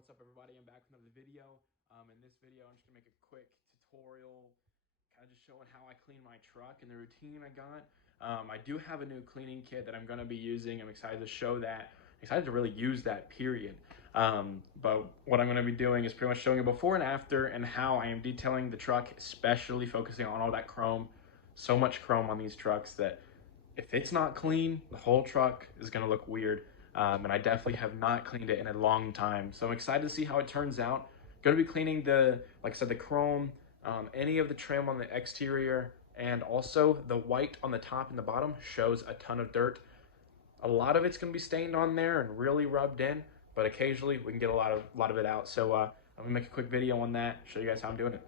What's up, everybody? I'm back with another video. In this video, I'm just gonna make a quick tutorial, kind of just showing how I clean my truck and the routine I got. I do have a new cleaning kit that I'm gonna be using. I'm excited to show that. I'm excited to really use that, period. But what I'm gonna be doing is pretty much showing a before and after and how I am detailing the truck, especially focusing on all that chrome. So much chrome on these trucks that if it's not clean, the whole truck is gonna look weird. And I definitely have not cleaned it in a long time. So I'm excited to see how it turns out. Gonna be cleaning like I said, the chrome, any of the trim on the exterior, and also the white on the top and the bottom shows a ton of dirt. A lot of it's gonna be stained on there and really rubbed in, but occasionally we can get a lot of it out. So I'm gonna make a quick video on that, show you guys how I'm doing it.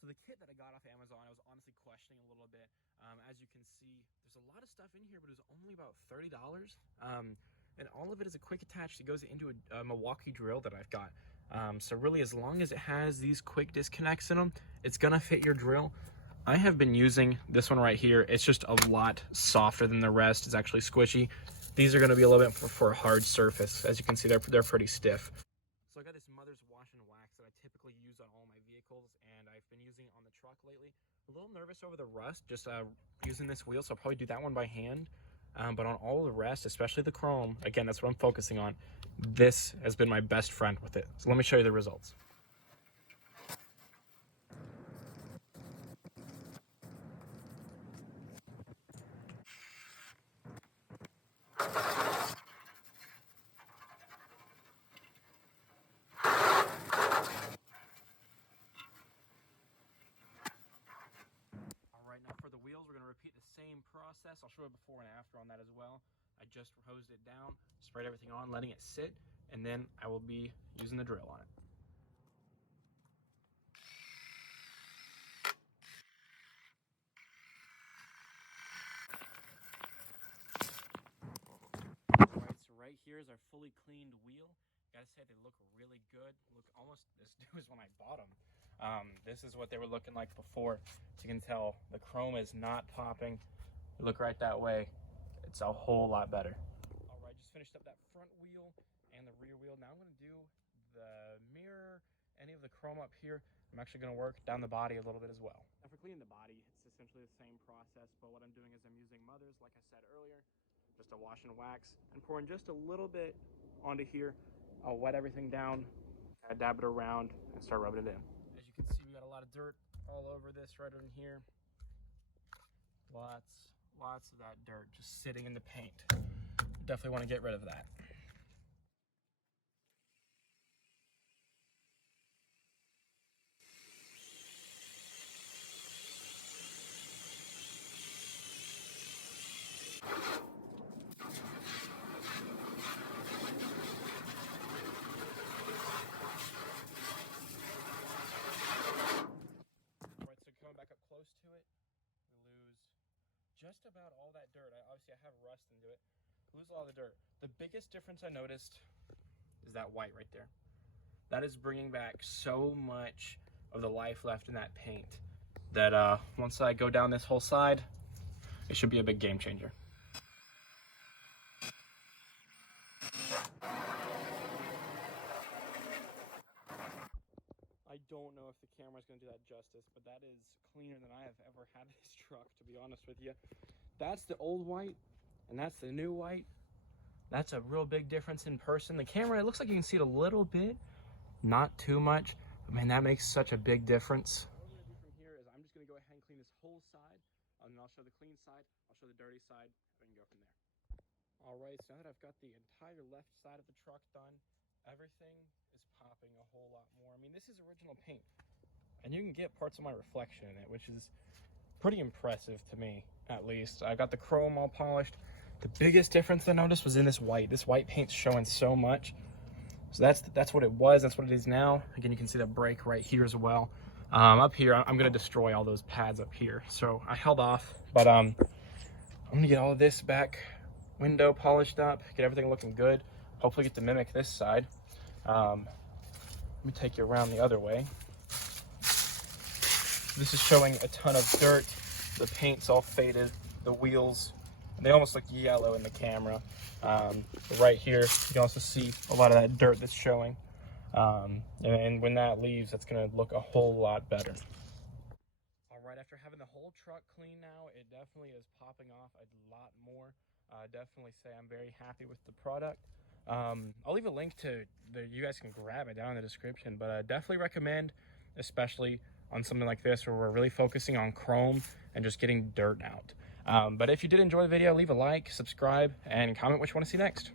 So the kit that I got off Amazon, I was honestly questioning a little bit. As you can see, there's a lot of stuff in here, but it was only about $30. And all of it is a quick attach that goes into a Milwaukee drill that I've got. So really, as long as it has these quick disconnects in them, it's gonna fit your drill. I have been using this one right here. It's just a lot softer than the rest. It's actually squishy. These are gonna be a little bit for a hard surface. As you can see, they're pretty stiff. So I got this Mother's Wash and Wax that I typically use on all my vehicles, and I've been using it on the truck lately. A little nervous over the rust, just using this wheel, so I'll probably do that one by hand. But on all the rest, especially the chrome, again, that's what I'm focusing on. This has been my best friend with it. So let me show you the results. All right, now for the wheels, we're gonna repeat the same process. I'll show you before and after on that as well. I just hosed it down, sprayed everything on, letting it sit, and then I will be using the drill on it. Alright, so right here is our fully cleaned wheel. Gotta say, they look really good. Look almost as new as when I bought them. This is what they were looking like before. As you can tell, the chrome is not popping. You look right that way, it's a whole lot better. Alright, just finished up that front wheel and the rear wheel. Now I'm gonna do the mirror, any of the chrome up here. I'm actually gonna work down the body a little bit as well. Now for cleaning the body, it's essentially the same process, but what I'm doing is I'm using Mother's, like I said earlier, just a wash and wax, and pouring just a little bit onto here. I'll wet everything down, kind of dab it around, and start rubbing it in. As you can see, we got a lot of dirt all over this right in here. Lots of that dirt just sitting in the paint. Definitely want to get rid of that. Close to it, we lose just about all that dirt. Obviously I have rust into it. Lose all the dirt. The biggest difference I noticed is that white right there. That is bringing back so much of the life left in that paint that once I go down this whole side, it should be a big game changer. I don't know if the camera's gonna do that justice, but that is cleaner than I have ever had this truck, to be honest with you. That's the old white, and that's the new white. That's a real big difference in person. The camera, it looks like you can see it a little bit, not too much. But man, that makes such a big difference. What I'm gonna do from here is I'm just gonna go ahead and clean this whole side, and then I'll show the clean side, I'll show the dirty side, and we can go from there. All right, so now that I've got the entire left side of the truck done, everything is popping a whole lot more. I mean, this is original paint, and you can get parts of my reflection in it, which is pretty impressive to me, at least. I got the chrome all polished. The biggest difference I noticed was in this white. This white paint's showing so much. So that's what it was, that's what it is now. Again, you can see the break right here as well. Up here, I'm gonna destroy all those pads up here. So I held off, but I'm gonna get all of this back window polished up, get everything looking good. Hopefully get to mimic this side. Let me take you around the other way. This is showing a ton of dirt. The paint's all faded. The wheels, they almost look yellow in the camera. Right here, you can also see a lot of that dirt that's showing. And when that leaves, that's going to look a whole lot better. All right, after having the whole truck clean now, it definitely is popping off a lot more. Definitely say I'm very happy with the product. I'll leave a link to you guys can grab it down in the description, but I definitely recommend, especially on something like this where we're really focusing on chrome and just getting dirt out. But if you did enjoy the video, leave a like, subscribe, and comment what you want to see next.